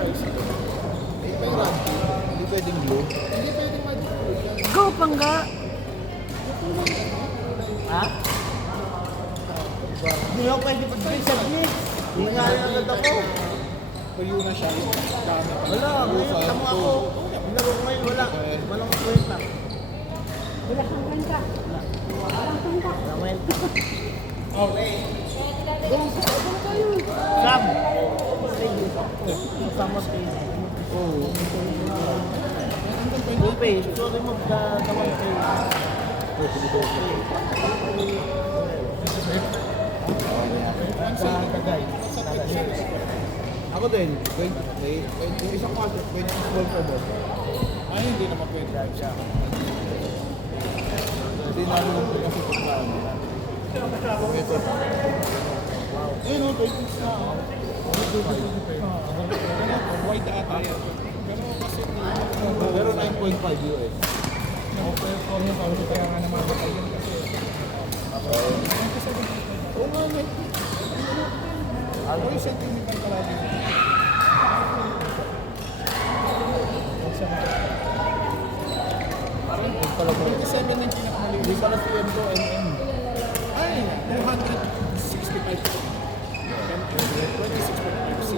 Hindi pwedeng blue. Go, Pangga! Ha? Hindi ako pwede pag-play sa blitz. Hindi nga rin agad ako. Tuyo na siya. Dami. Wala, ngayon tama ako. Laro ko ngayon, wala. Walang kwenta. Wala kang kanta. Walang kanta. Walang kwenta. Okay. Sam! Kasama kayo. Oo. Lupe, sorry mo tawag kayo. Ako din, yung isang kaso, 20 small ko doon. Ay, hindi naman pwede siya. Hindi namin lang kasi pagkaan. Ito. Ayun o, 20 na. White ata yan. Pero kasi pero 9.5 US. Kaya nga naman ba tayo kasi. Oo nga, may. Ano yung sentimental kalagi? Pala 27 ng pinakamali. Hindi pala si M2 MM. Ay, 265. 26.5 C.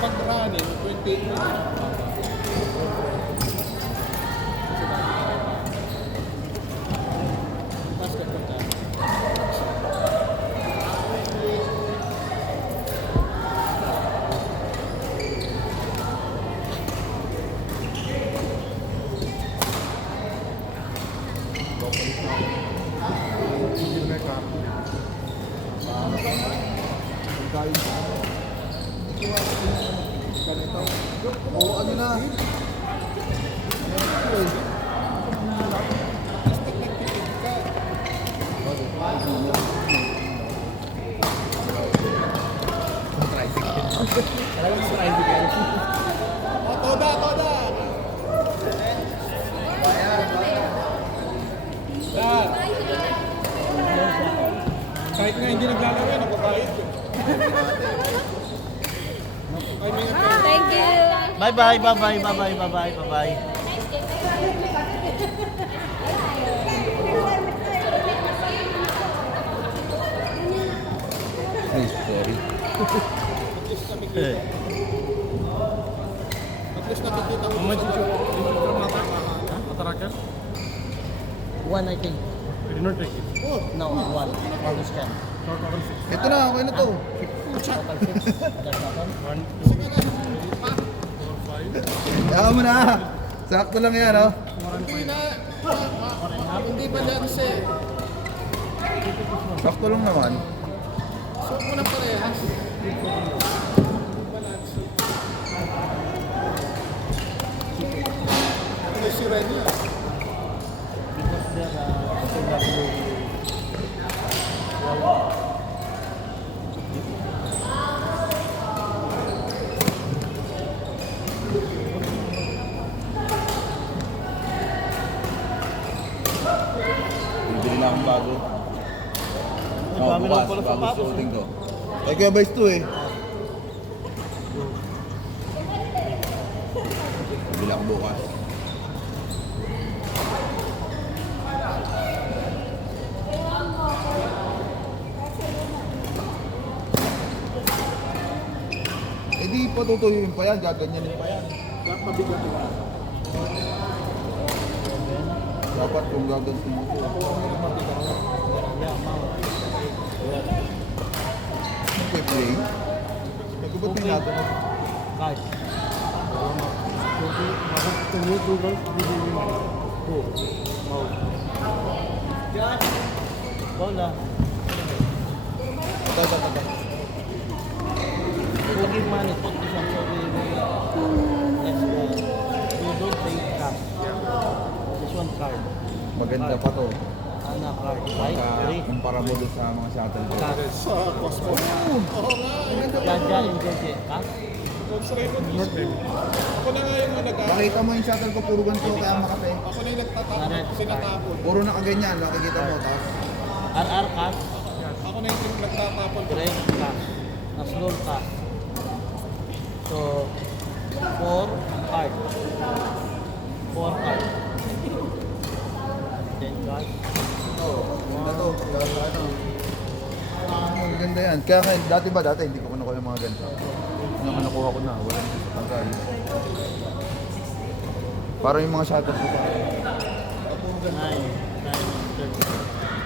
Pag running, 28. Oo, ano na? Toda! Kahit nga hindi naglalaro yan, nababayad ko. Thank you! Bye-bye. Ay, sorry. At least nakikita ko. Matarakan? One, I think. Pwede not take it. Oh, No, one. One is can. ito na, okay na to. Total six. That's not one. Kaya mo na. Sakto lang yan, oh. Hindi balanse. Sakto lang naman. So, muna parehas. Ano si Renny? Because they're Bibili na akong bago. Dami lang pala sapatos. Suoting ko. Eh, kaya ba ito eh? Bibili ako bukas. Eh di patutuyuin pa yan, gaganyanin pa yan. Mabigat ko. Dapat kung gagantin mo ito. Okay, play. Ito ba't may natin? Kahit. Bola. Ito. You give money, put this on so yes, you don't pay cash. This one card. Maganda pa to. Ano, card. Right? Three. Kumpara mo doon sa mga shuttle ko. Card. Sa Cosmo. Oo nga. Jaja, yung Jeje. Cash? Sponsor ko mismo. Ako na nga yung nag- Nakita mo yung shuttle ko, puro ganito, kaya makape. Ako na yung nagtatapon, sinatapon. Puro nakaganyan, nakikita mo. Tapos, RR cash, Ako na yung nagtatapon. direct cash, naslol cash. So, 4 card. 4 card. 10 cash. ganda to. Maganda yan. Kaya dati hindi ko nakuha yung mga ganito. Yung nakuha ko na, wala na sa pagkain. Parang yung mga shuttle ko pa. 9, 30.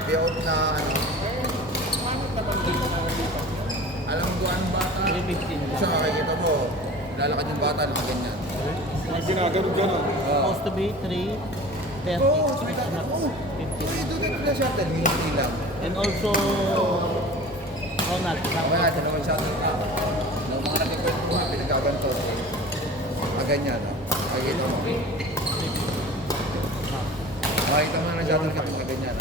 Kaya ako na, alam mo doon ang bata. 315. Siya makikita mo, lalakad yung bata na ganyan. Ginaganon-ganon. Supposed to be 3, 30, Oo, 50. doon na shuttle, hindi lang. And also, Ronald. Kaya sa naman shuttle ka. Nung mga nagkikwento ko, pinagaganto. Ganyan. Makikita mo. Makikita mo na shuttle ka, ganyan.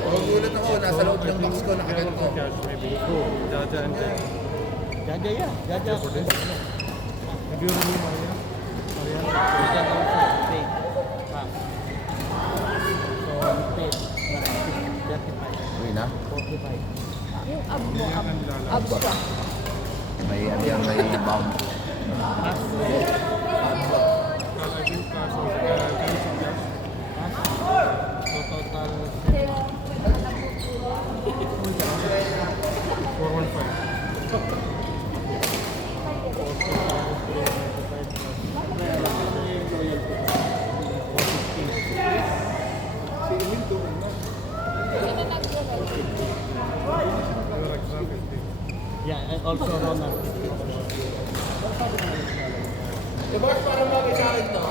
Magugulat ako, nasa loob ng box ko, nakaganto. Jaja ya, Jaja. You can also pay. So, pay. 35. Uwi na? 45. Yung ab mo, abs ka. May ano yan, may bound. So, total 415. Yeah, and also Ronald. Diba parang bagay sa akin to?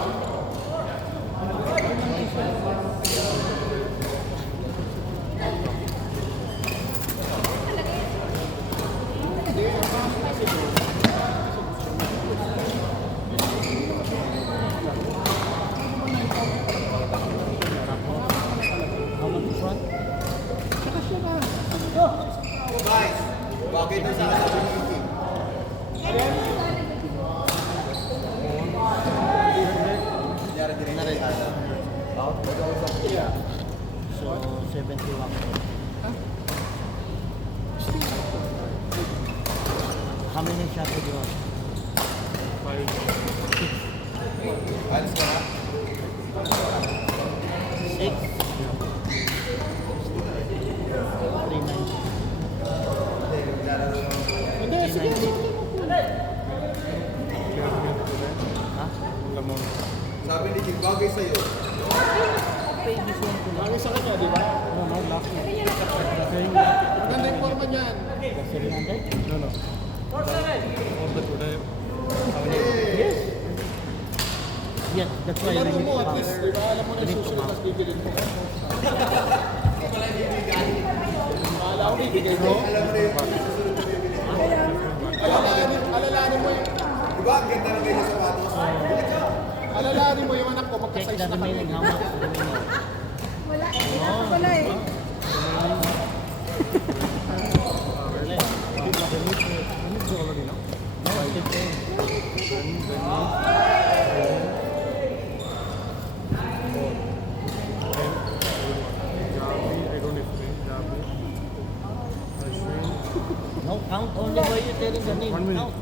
How much is one? Bagay na sa akin. So, 71. How many shots do you want? Alis ka na? 6? 390. Hindi, sige. Ha? Sabi ni Jim, bagay sa'yo. Pay this one to Bagay sa kanya, di ba? No, no, lock me. Maganda yung forma niyan. 700? No, no. Yes. Yes, that's why I Alam need mo, to at least, di ba? Alam mo na yung Need to susunod count. na bibilin mo. Akala ko bibigay mo. Alalahanin mo yung... Diba, ang ganda ng ganyan sapatos? Alalahanin mo yung anak ko, check magka-size the na kami. remaining. How much the remaining? Wala eh. Wala eh. No, count only why you telling the name. Count.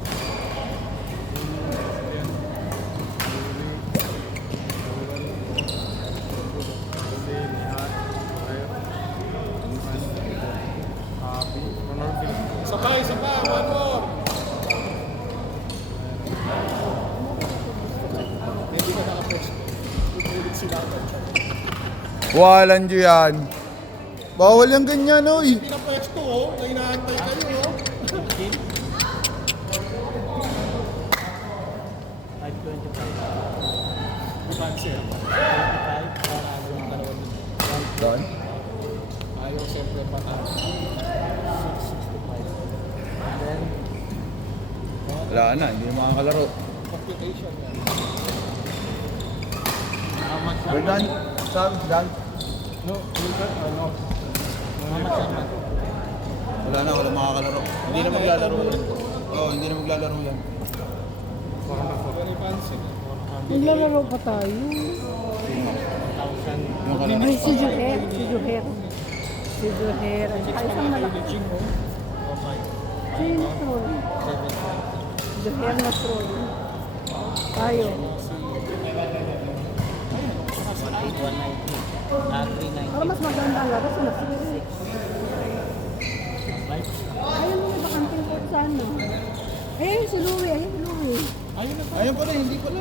Sabay, one more. Hindi ka nakapost. Ulit sila. Walan nyo yan. Bawal yung ganyan, oy. Hindi na pwesto, oh. Na inaantay kayo, oh. 525. Cancel. 25 para yung dalawang Doon? Ayaw siyempre patalo. 665. And then, Wala na, hindi na makakalaro. Computation yan. how much We're done. Sam, done. No, no. How much a month? Wala na, wala makakalaro. Hindi na maglalaro ulit. Oo, hindi na maglalaro yan. Very fancy. Naglalaro pa tayo. Yung kanina. Ay, si Joher. Si Joher. Si Joher. At saka isang malaki. Sino na troll? Joher na troll. Tayo. 390. Para mas maganda ang laro, sila 6. Ayun mo, bakanting court sana. Eh, si Louie. Ayun, si Louie. Ayun pala, hindi pala.